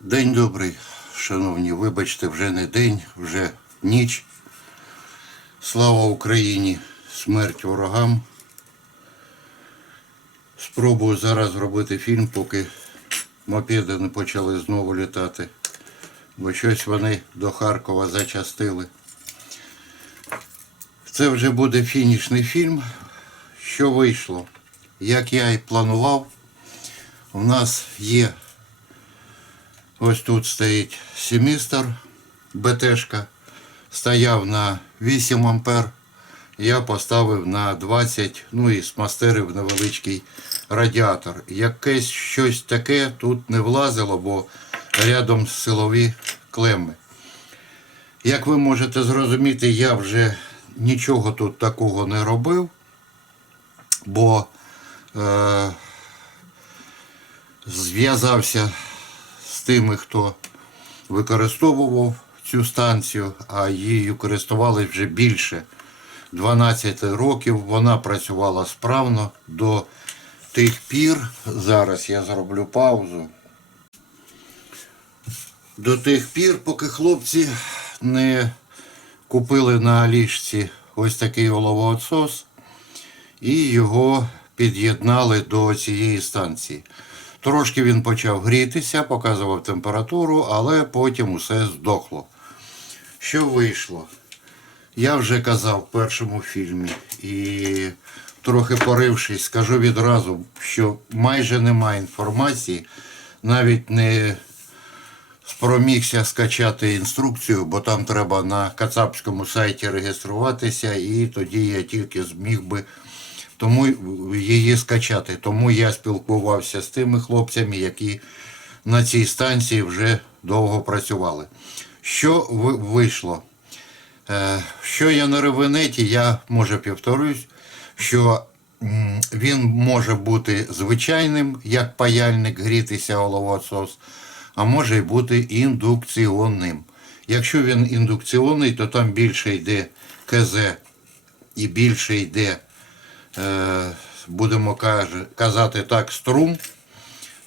День добрий, шановні, вибачте, вже не день, вже ніч. Слава Україні, смерть ворогам. Спробую зараз зробити фільм, поки мопеди не почали знову літати. Бо щось вони до Харкова зачастили. Це вже буде фінішний фільм. Що вийшло? Як я і планував, у нас є Ось тут стоїть семістр, БТшка. Стояв на 8 ампер. Я поставив на 20, ну і смастерив невеличкий радіатор. Якесь щось таке тут не влазило, бо рядом силові клеми. Як ви можете зрозуміти, я вже нічого тут такого не робив, бо е, зв'язався тими, хто використовував цю станцію, а її користувалися вже більше 12 років. Вона працювала справно до тих пір. Зараз я зроблю паузу. До тих пір, поки хлопці не купили на Алішці ось такий оловоотсос і його під'єднали до цієї станції. Трошки він почав грітися, показував температуру, але потім усе здохло. Що вийшло? Я вже казав в першому фільмі і трохи порившись, скажу відразу, що майже немає інформації, навіть не спромігся скачати інструкцію, бо там треба на кацапському сайті реєструватися, і тоді я тільки зміг би тому її скачати. Тому я спілкувався з тими хлопцями, які на цій станції вже довго працювали. Що вийшло? Е, Що я на ревенеті, я може повторюсь, що він може бути звичайним, як паяльник, грітися оловоотсос, а може й бути індукціонним. Якщо він індукціонний, то там більше йде КЗ і більше йде будемо казати так, струм.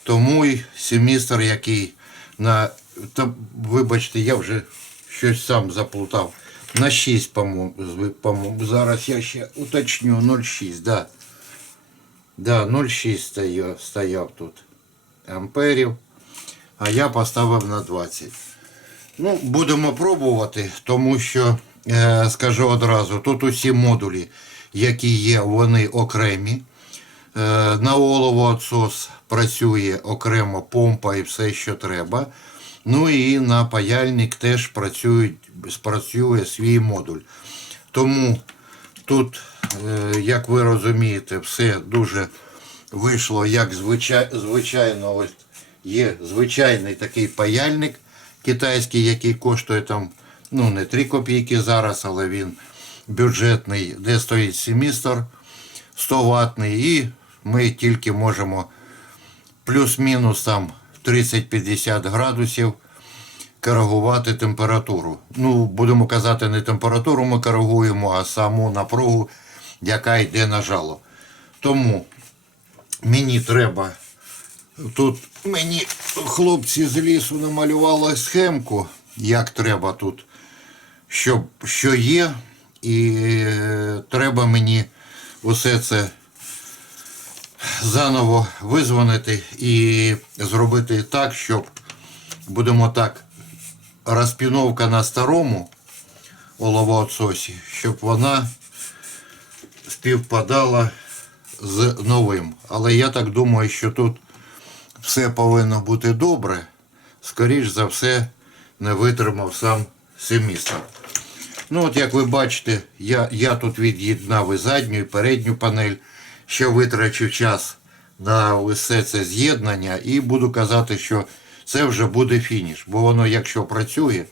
Тому й семістр, який на. Та, вибачте, я вже щось сам заплутав. На 6, по-моєму. Зараз я ще уточню 0,6, да. Да, 0,6 стояв, стояв тут амперів, а я поставив на 20. Ну, будемо пробувати, тому що, е, скажу одразу, тут усі модулі, які є, вони окремі. Е, на оловоотсос працює окремо помпа і все, що треба. Ну і на паяльник теж працює, спрацює свій модуль. Тому тут, е, як ви розумієте, все дуже вийшло як звичай, звичайно. Ось є звичайний такий паяльник китайський, який коштує там ну не 3 копійки зараз, але він бюджетний, де стоїть семістр 100 ватний, і ми тільки можемо плюс-мінус там 30-50 градусів коригувати температуру. Ну, будемо казати, не температуру ми коригуємо, а саму напругу, яка йде на жало. Тому мені треба. Тут мені хлопці з лісу намалювали схемку, як треба тут, щоб що є, і е, треба мені усе це заново визвонити і зробити так, щоб будемо так, розпіновка на старому оловоотсосі, щоб вона співпадала з новим. Але я так думаю, що тут все повинно бути добре. Скоріш за все, не витримав сам семістр. Ну, от як ви бачите, я, я тут від'єднав і задню, і передню панель, ще витрачу час на усе це з'єднання і буду казати, що це вже буде фініш. Бо воно, якщо працює,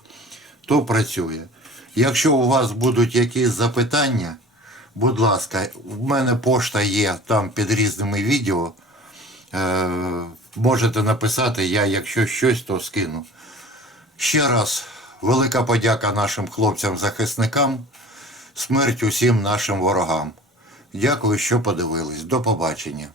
то працює. Якщо у вас будуть якісь запитання, будь ласка, в мене пошта є там під різними відео. Е, можете написати, я якщо щось, то скину. Ще раз велика подяка нашим хлопцям-захисникам, смерть усім нашим ворогам. Дякую, що подивились. До побачення.